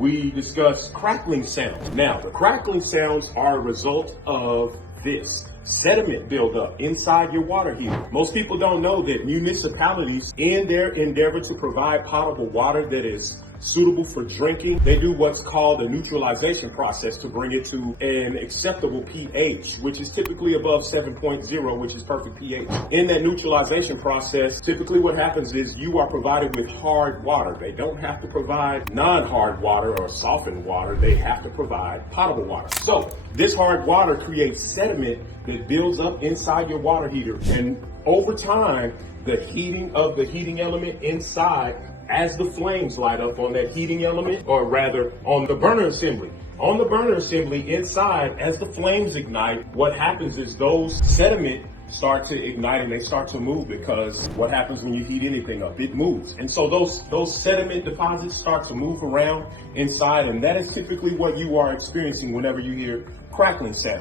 we discussed crackling sounds. Now, the crackling sounds are a result of this sediment buildup inside your water heater. Most people don't know that municipalities, in their endeavor to provide potable water that is suitable for drinking, they do what's called a neutralization process to bring it to an acceptable pH, which is typically above 7.0, which is perfect pH. In that neutralization process, typically what happens is you are provided with hard water. They don't have to provide non-hard water or softened water. They have to provide potable water. So this hard water creates sediment that builds up inside your water heater. And over time, the heating of the heating element inside, as the flames light up on that heating element, or rather on the burner assembly. On the burner assembly inside, as the flames ignite, what happens is those sediment start to ignite and they start to move, because what happens when you heat anything up? It moves. And so those sediment deposits start to move around inside, and that is typically what you are experiencing whenever you hear crackling sound.